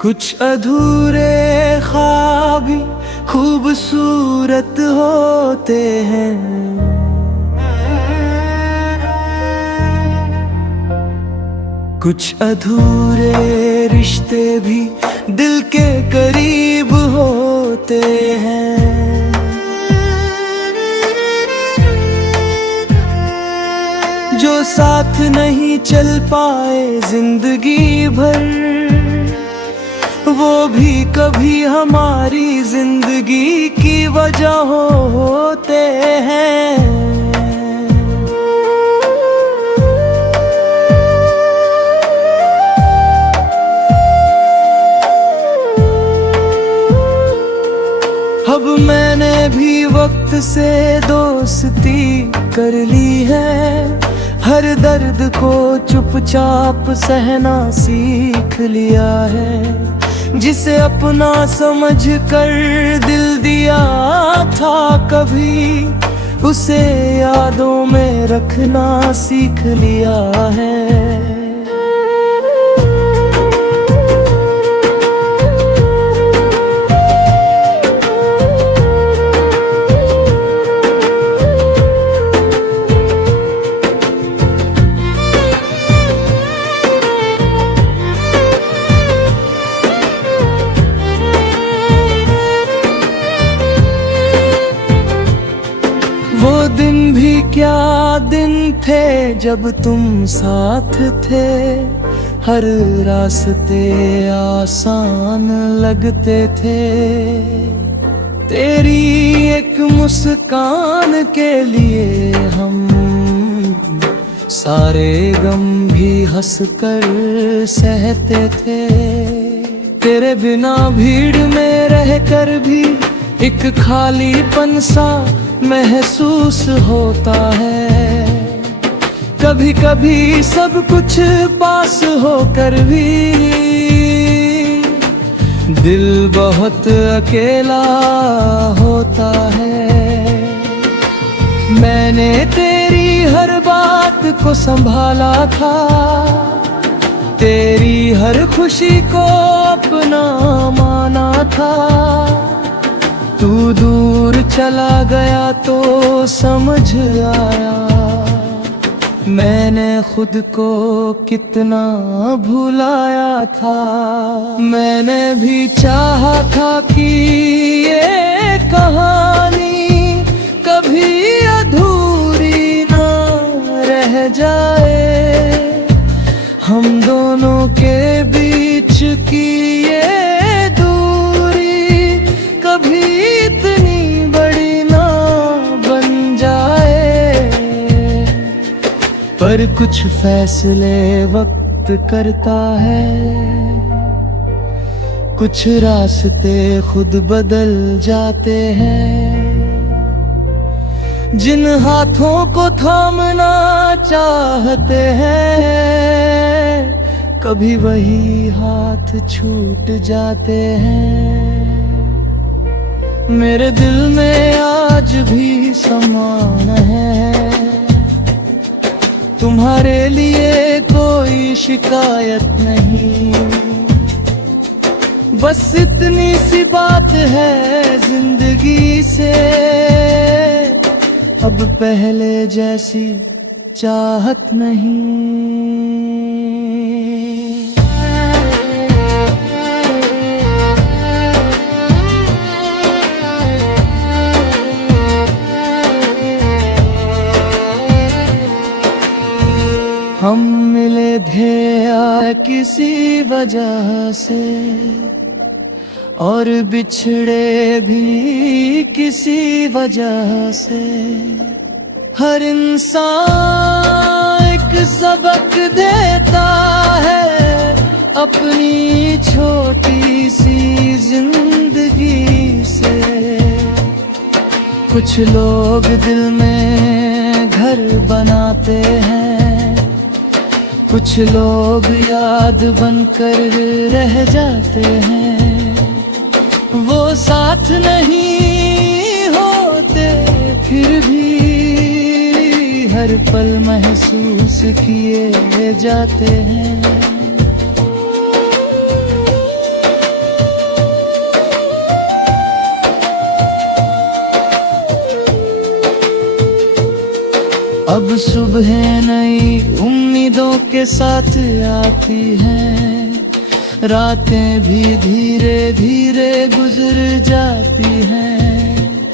कुछ अधूरे ख्वाब भी खूबसूरत होते हैं। कुछ अधूरे रिश्ते भी दिल के करीब होते हैं। जो साथ नहीं चल पाए जिंदगी भर, वो भी कभी हमारी जिंदगी की वजह होते हैं। अब मैंने भी वक्त से दोस्ती कर ली है। हर दर्द को चुपचाप सहना सीख लिया है। जिसे अपना समझ कर दिल दिया था कभी, उसे यादों में रखना सीख लिया है। वो दिन भी क्या दिन थे जब तुम साथ थे। हर रास्ते आसान लगते थे। तेरी एक मुस्कान के लिए हम सारे गम भी हंसकर सहते थे। तेरे बिना भीड़ में रहकर भी एक खालीपन सा महसूस होता है। कभी कभी सब कुछ पास होकर भी दिल बहुत अकेला होता है। मैंने तेरी हर बात को संभाला था। तेरी हर खुशी को अपना माना था। तू दूर चला गया तो समझ आया, मैंने खुद को कितना भुलाया था। मैंने भी चाहा था कि ये कहानी कभी अधूरी ना रह जाए। हम दोनों के बीच की ये दूरी कभी इतनी बड़ी ना बन जाए। पर कुछ फैसले वक्त करता है। कुछ रास्ते खुद बदल जाते हैं। जिन हाथों को थामना चाहते हैं, कभी वही हाथ छूट जाते हैं। मेरे दिल में आज भी समान है। तुम्हारे लिए कोई शिकायत नहीं। बस इतनी सी बात है जिंदगी से, अब पहले जैसी चाहत नहीं। हम मिले थे या किसी वजह से, और बिछड़े भी किसी वजह से। हर इंसान एक सबक देता है अपनी छोटी सी जिंदगी से। कुछ लोग दिल में घर बनाते हैं, कुछ लोग याद बनकर रह जाते हैं। वो साथ नहीं होते फिर भी हर पल महसूस किए जाते हैं। अब सुबह नई उम्मीदों के साथ आती हैं, रातें भी धीरे धीरे गुजर जाती हैं।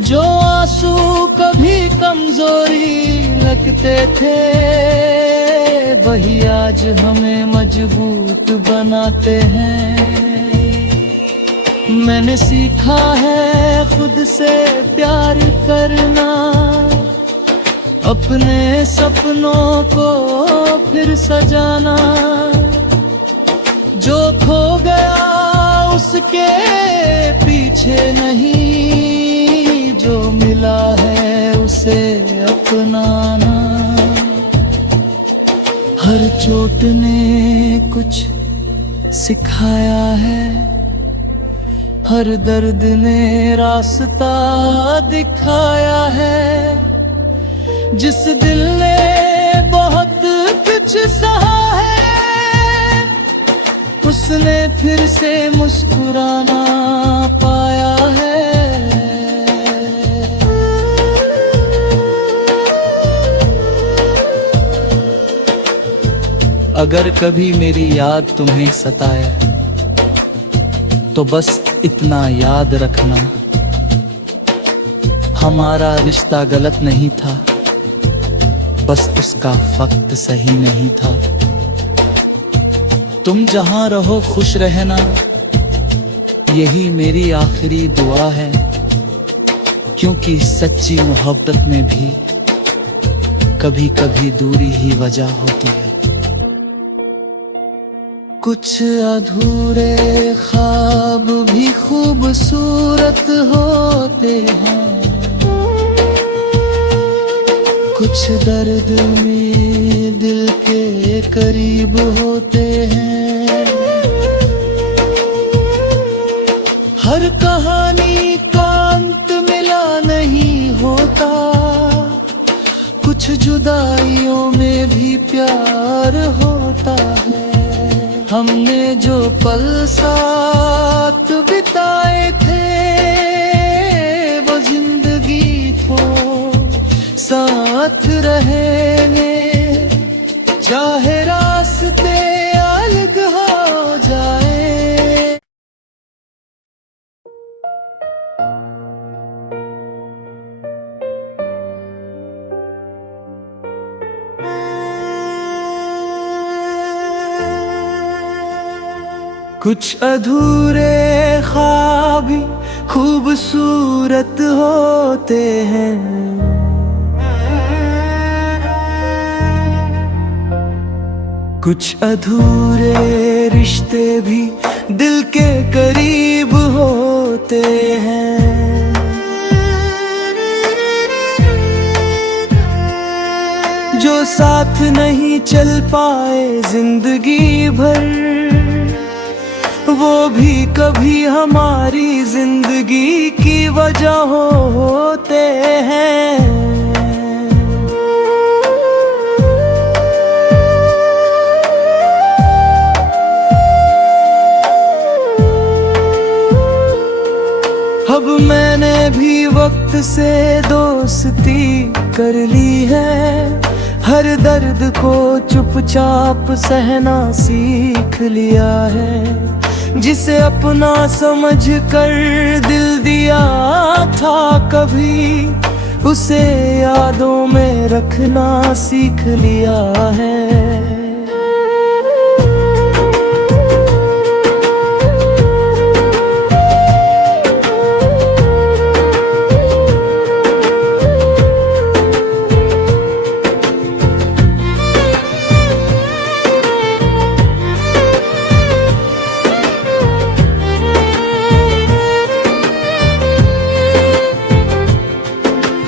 जो आंसू कभी कमजोरी लगते थे, वही आज हमें मजबूत बनाते हैं। मैंने सीखा है खुद से प्यार करना, अपने सपनों को फिर सजाना। जो खो गया उसके पीछे नहीं, जो मिला है उसे अपनाना। हर चोट ने कुछ सिखाया है, हर दर्द ने रास्ता दिखाया है। जिस दिल ने बहुत कुछ सहा है, उसने फिर से मुस्कुराना पाया है। अगर कभी मेरी याद तुम्हें सताए, तो बस इतना याद रखना, हमारा रिश्ता गलत नहीं था, बस उसका वक्त सही नहीं था। तुम जहां रहो खुश रहना, यही मेरी आखिरी दुआ है। क्योंकि सच्ची मोहब्बत में भी कभी कभी दूरी ही वजह होती है। कुछ अधूरे ख्वाब भी खूबसूरत होते हैं, कुछ दर्द भी दिल के करीब होते हैं। हर कहानी का अंत मिला नहीं होता, कुछ जुदाइयों में भी प्यार होता है। हमने जो पल साथ बिताए थे, वो जिंदगी को साथ रहेंगे, चाहे रास्ते अलग हो जाए। कुछ अधूरे ख्वाब भी खूबसूरत होते हैं, कुछ अधूरे रिश्ते भी दिल के करीब होते हैं। जो साथ नहीं चल पाए जिंदगी भर, वो भी कभी हमारी जिंदगी की वजह होते हैं। अब मैंने भी वक्त से दोस्ती कर ली है, हर दर्द को चुपचाप सहना सीख लिया है। जिसे अपना समझ कर दिल दिया था कभी, उसे यादों में रखना सीख लिया है।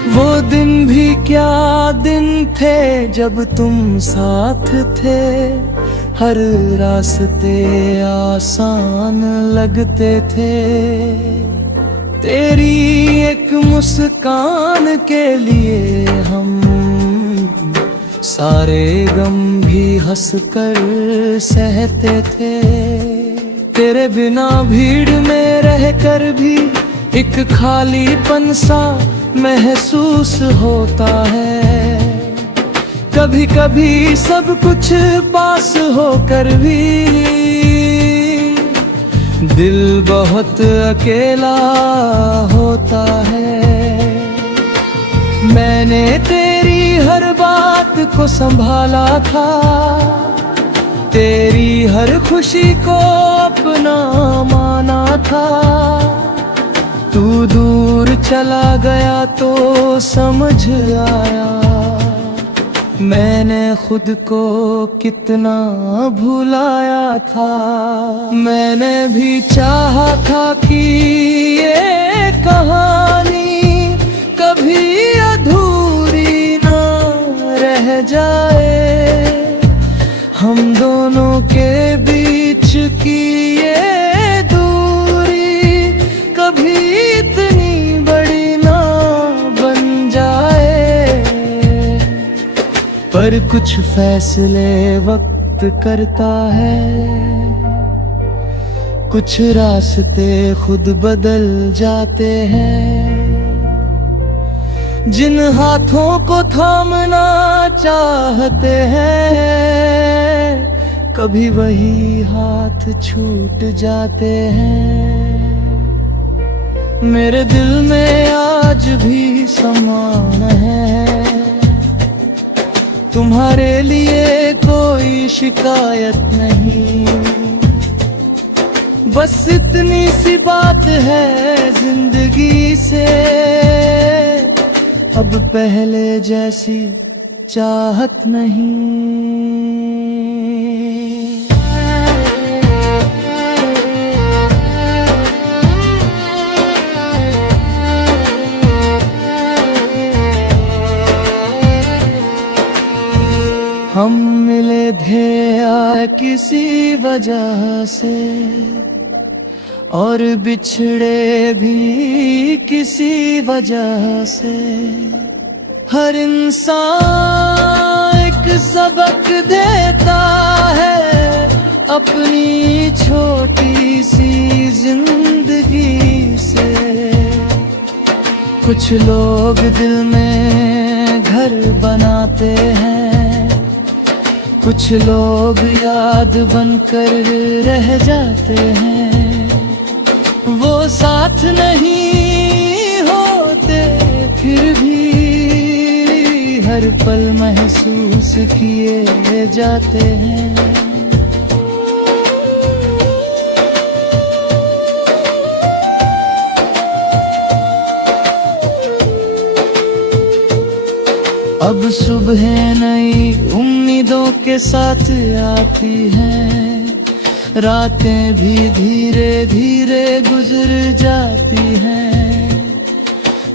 वो दिन भी क्या दिन थे जब तुम साथ थे, हर रास्ते आसान लगते थे। तेरी एक मुस्कान के लिए हम सारे गम भी हंसकर सहते थे। तेरे बिना भीड़ में रहकर भी एक खालीपन सा महसूस होता है। कभी कभी सब कुछ पास होकर भी दिल बहुत अकेला होता है। मैंने तेरी हर बात को संभाला था, तेरी हर खुशी को अपना माना था। तू दूर चला गया तो समझ आया, मैंने खुद को कितना भुलाया था। मैंने भी चाहा था कि ये कहानी कभी अधूरी ना रह जाए। हम दोनों के बीच की ये दूरी कभी इतनी बड़ी ना बन जाए। पर कुछ फैसले वक्त करता है, कुछ रास्ते खुद बदल जाते हैं। जिन हाथों को थामना चाहते हैं, कभी वही हाथ छूट जाते हैं। मेरे दिल में आज भी समान है, तुम्हारे लिए कोई शिकायत नहीं। बस इतनी सी बात है जिंदगी से, अब पहले जैसी चाहत नहीं। हम मिले थे या किसी वजह से, और बिछड़े भी किसी वजह से। हर इंसान एक सबक देता है अपनी छोटी सी जिंदगी से। कुछ लोग दिल में घर बनाते हैं, कुछ लोग याद बनकर रह जाते हैं। वो साथ नहीं होते फिर भी हर पल महसूस किए जाते हैं। अब सुबह नई उम्मीदों के साथ आती हैं, रातें भी धीरे धीरे गुजर जाती हैं।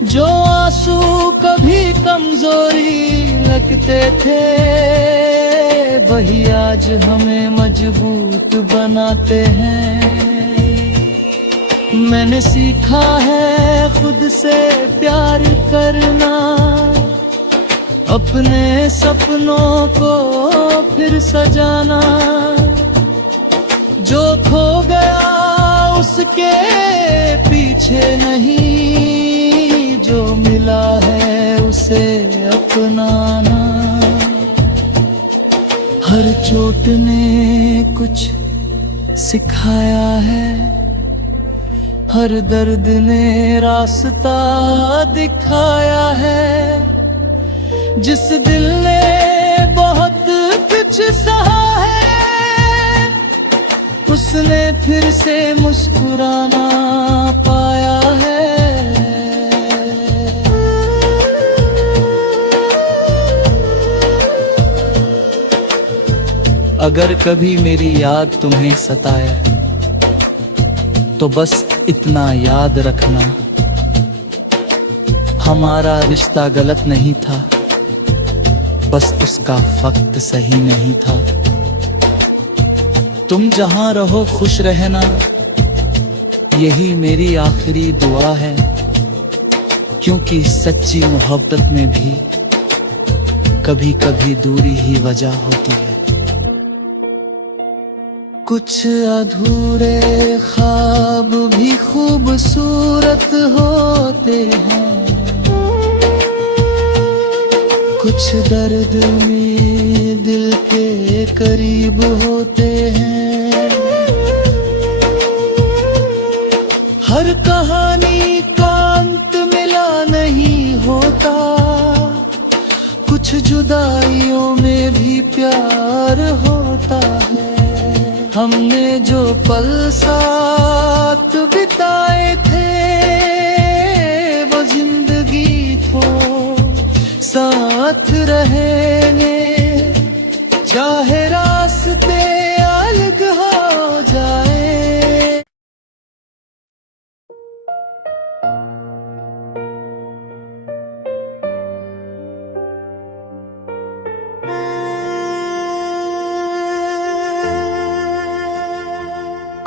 जो आंसू कभी कमजोरी लगते थे, वही आज हमें मजबूत बनाते हैं। मैंने सीखा है खुद से प्यार करना, अपने सपनों को फिर सजाना। जो खो गया उसके पीछे नहीं, जो मिला है उसे अपनाना। हर चोट ने कुछ सिखाया है, हर दर्द ने रास्ता दिखाया है। जिस दिल ने बहुत कुछ सहा है, उसने फिर से मुस्कुराना पाया है। अगर कभी मेरी याद तुम्हें सताए, तो बस इतना याद रखना, हमारा रिश्ता गलत नहीं था, बस उसका वक्त सही नहीं था। तुम जहां रहो खुश रहना, यही मेरी आखिरी दुआ है। क्योंकि सच्ची मोहब्बत में भी कभी कभी दूरी ही वजह होती है। कुछ अधूरे ख्वाब भी खूबसूरत होते हैं, कुछ दर्द भी करीब होते हैं। हर कहानी का अंत मिला नहीं होता, कुछ जुदाइयों में भी प्यार होता है। हमने जो पल साथ बिताए थे वो जिंदगी को साथ रहेंगे, चाहे रास्ते अलग हो जाए।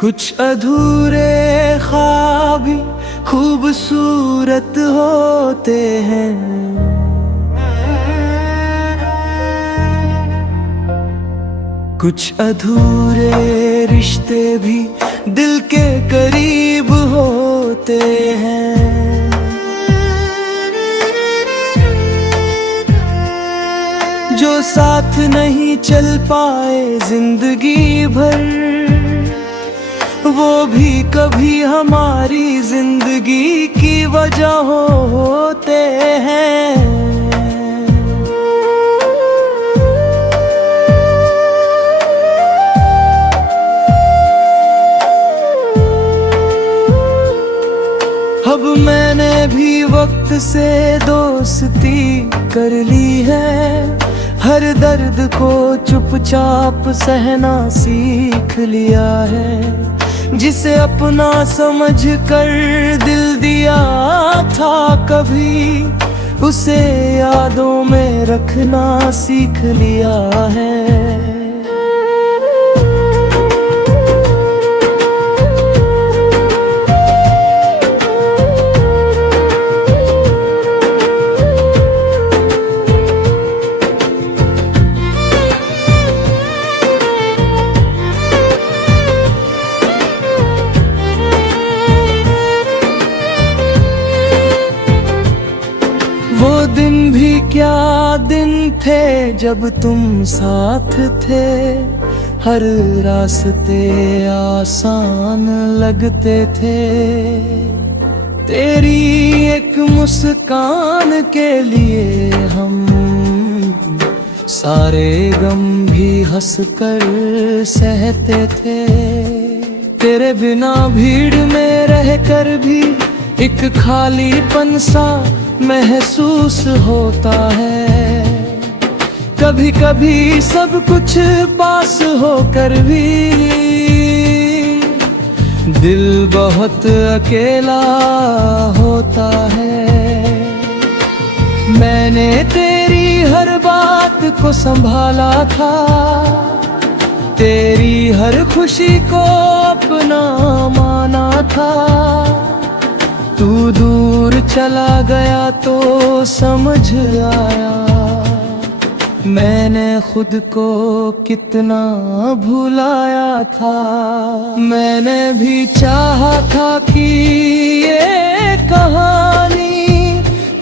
कुछ अधूरे ख्वाब भी खूबसूरत होते हैं। कुछ अधूरे रिश्ते भी दिल के करीब होते हैं। जो साथ नहीं चल पाए जिंदगी भर, वो भी कभी हमारी जिंदगी की वजह होते हैं। अब मैंने भी वक्त से दोस्ती कर ली है, हर दर्द को चुपचाप सहना सीख लिया है। जिसे अपना समझ कर दिल दिया था कभी, उसे यादों में रखना सीख लिया है। वो दिन भी क्या दिन थे जब तुम साथ थे, हर रास्ते आसान लगते थे। तेरी एक मुस्कान के लिए हम सारे गम भी हंसकर सहते थे। तेरे बिना भीड़ में रहकर भी एक खालीपन सा महसूस होता है। कभी कभी सब कुछ पास होकर भी दिल बहुत अकेला होता है। मैंने तेरी हर बात को संभाला था, तेरी हर खुशी को अपना माना था। तू दूर चला गया तो समझ आया, मैंने खुद को कितना भुलाया था। मैंने भी चाहा था कि ये कहानी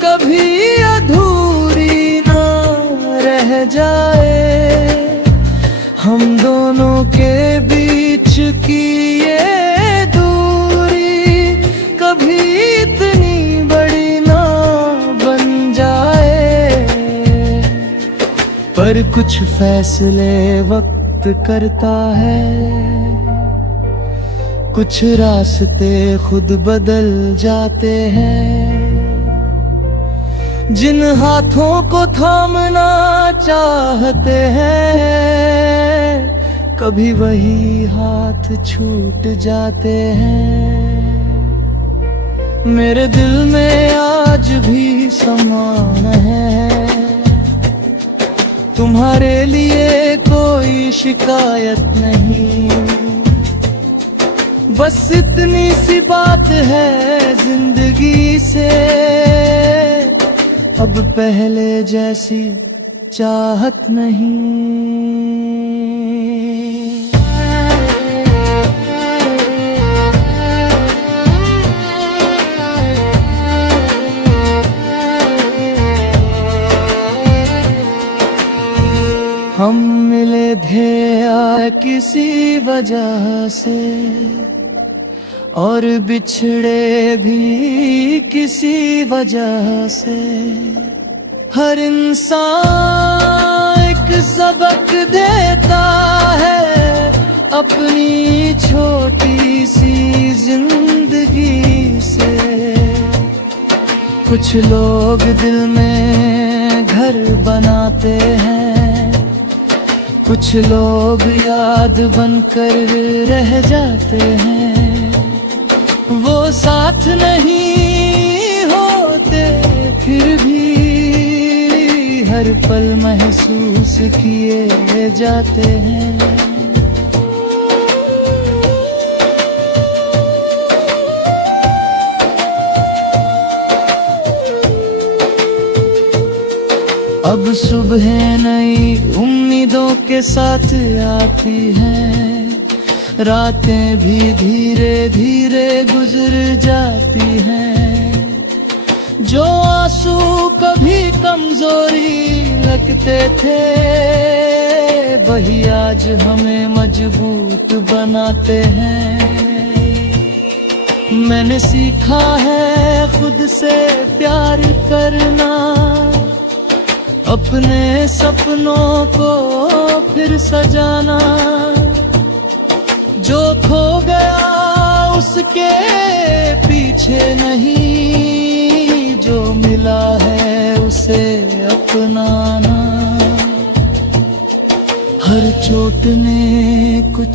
कभी अधूरी ना रह जाए। हम दोनों के बीच की ये दूरी कभी इतनी बड़ी ना बन जाए। पर कुछ फैसले वक्त करता है, कुछ रास्ते खुद बदल जाते हैं। जिन हाथों को थामना चाहते हैं, कभी वही हाथ छूट जाते हैं। मेरे दिल में आज भी समान है, तुम्हारे लिए कोई शिकायत नहीं। बस इतनी सी बात है जिंदगी से, अब पहले जैसी चाहत नहीं। हम मिले थे किसी वजह से, और बिछड़े भी किसी वजह से। हर इंसान एक सबक देता है अपनी छोटी सी जिंदगी से। कुछ लोग दिल में घर बनाते हैं, कुछ लोग याद बनकर रह जाते हैं। वो साथ नहीं होते फिर भी हर पल महसूस किए जाते हैं। अब सुबह नई उम्मीदों के साथ आती हैं, रातें भी धीरे धीरे गुजर जाती हैं। जो आंसू कभी कमजोरी लगते थे, वही आज हमें मजबूत बनाते हैं। मैंने सीखा है खुद से प्यार करना, अपने सपनों को फिर सजाना। जो खो गया उसके पीछे नहीं, जो मिला है उसे अपनाना। हर चोट ने कुछ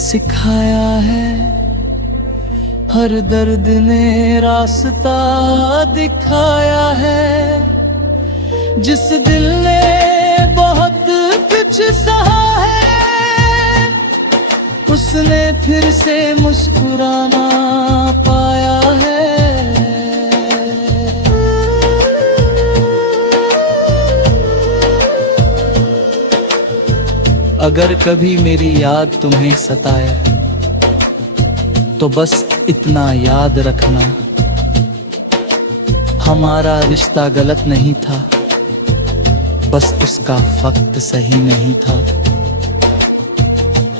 सिखाया है, हर दर्द ने रास्ता दिखाया है। जिस दिल ने बहुत कुछ सहा है, उसने फिर से मुस्कुराना पाया है। अगर कभी मेरी याद तुम्हें सताए, तो बस इतना याद रखना, हमारा रिश्ता गलत नहीं था, बस उसका वक्त सही नहीं था।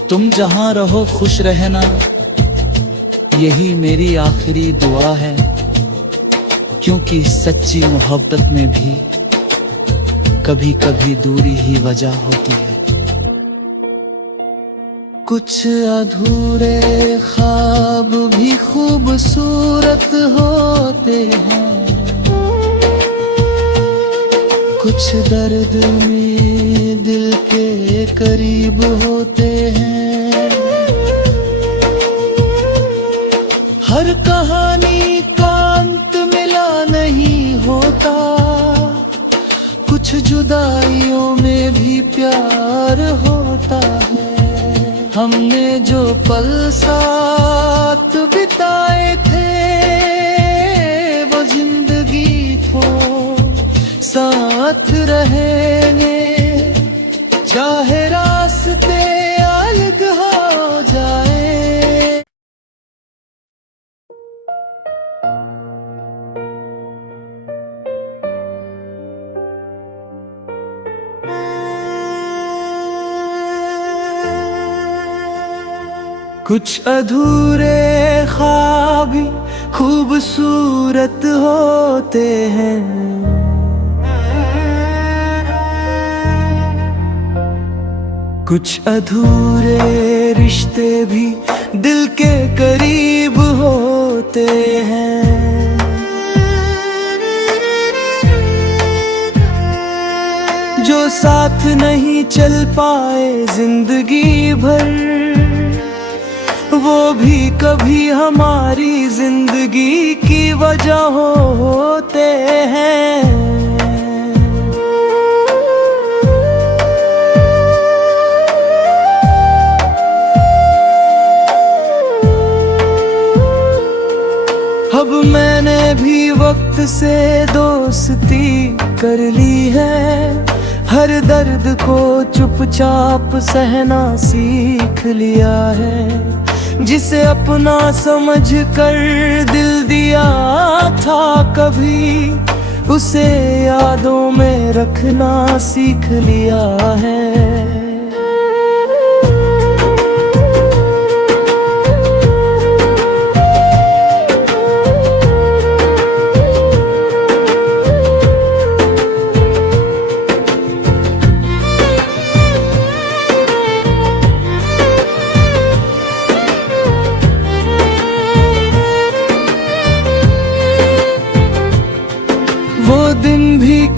तुम जहां रहो खुश रहना, यही मेरी आखिरी दुआ है। क्योंकि सच्ची मोहब्बत में भी कभी कभी दूरी ही वजह होती है। कुछ अधूरे ख्वाब भी खूबसूरत होते हैं, कुछ दर्द भी दिल के करीब होते हैं। हर कहानी का अंत मिला नहीं होता, कुछ जुदाइयों में भी प्यार होता है। हमने जो पल साथ बिताए थे, वो जिंदगी को साथ रहेंगे, चाहे रास्ते अलग हो जाए। कुछ अधूरे ख्वाब भी खूबसूरत होते हैं, कुछ अधूरे रिश्ते भी दिल के करीब होते हैं। जो साथ नहीं चल पाए जिंदगी भर, वो भी कभी हमारी जिंदगी की वजह होते हैं। अब मैंने भी वक्त से दोस्ती कर ली है, हर दर्द को चुपचाप सहना सीख लिया है। जिसे अपना समझ कर दिल दिया था कभी, उसे यादों में रखना सीख लिया है।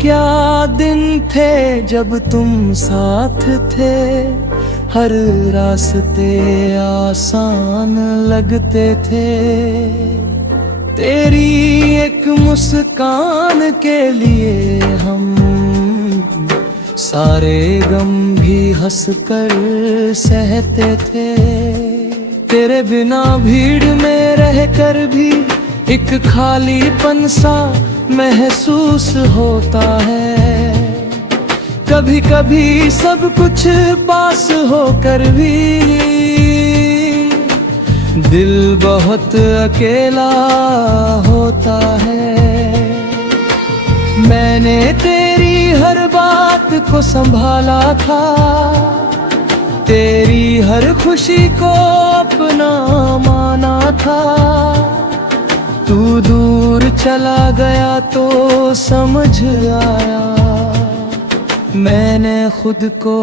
क्या दिन थे जब तुम साथ थे, हर रास्ते आसान लगते थे। तेरी एक मुस्कान के लिए हम सारे गम भी हंसकर सहते थे। तेरे बिना भीड़ में रहकर भी एक खालीपन सा महसूस होता है। कभी कभी सब कुछ पास होकर भी दिल बहुत अकेला होता है। मैंने तेरी हर बात को संभाला था, तेरी हर खुशी को अपना माना था। तू दूर चला गया तो समझ आया, मैंने खुद को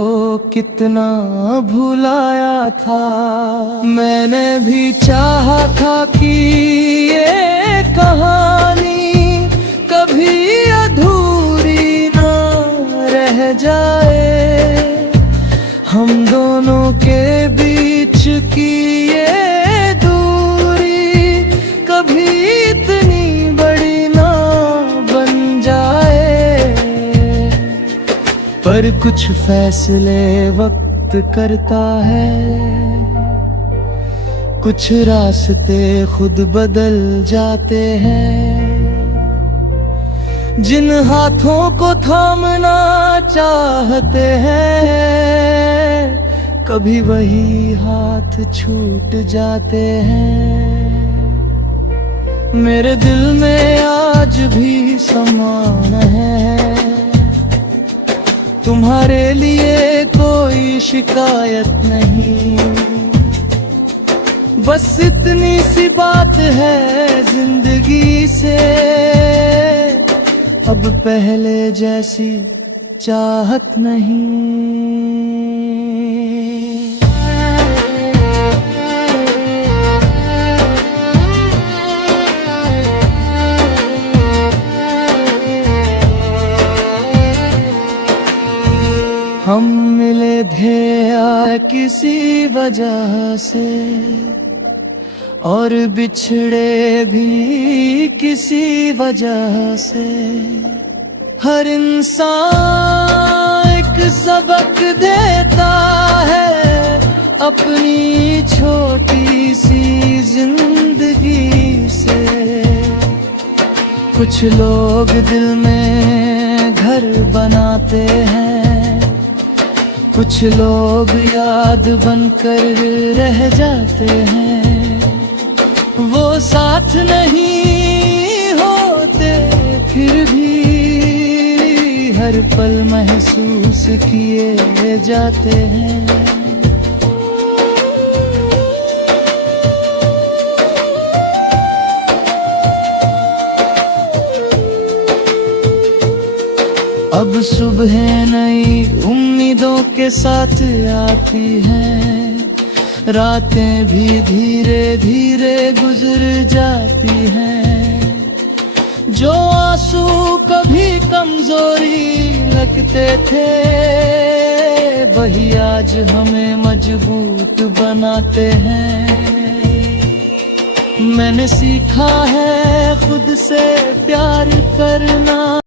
कितना भुलाया था। मैंने भी चाहा था कि ये कहानी कभी अधूरी ना रह जाए। हम दोनों के बीच की ये दूरी कभी इतनी बड़ी ना बन जाए। पर कुछ फैसले वक्त करता है, कुछ रास्ते खुद बदल जाते हैं। जिन हाथों को थामना चाहते हैं, कभी वही हाथ छूट जाते हैं। मेरे दिल में आज भी समान है, तुम्हारे लिए कोई शिकायत नहीं। बस इतनी सी बात है जिंदगी से, अब पहले जैसी चाहत नहीं। हम मिले थे या किसी वजह से, और बिछड़े भी किसी वजह से। हर इंसान एक सबक देता है अपनी छोटी सी जिंदगी से। कुछ लोग दिल में घर बनाते हैं, कुछ लोग याद बनकर रह जाते हैं। वो साथ नहीं होते फिर भी हर पल महसूस किए जाते हैं। अब सुबह नई उम्मीदों के साथ आती हैं, रातें भी धीरे धीरे गुजर जाती हैं। जो आंसू कभी कमजोरी लगते थे, वही आज हमें मजबूत बनाते हैं। मैंने सीखा है खुद से प्यार करना।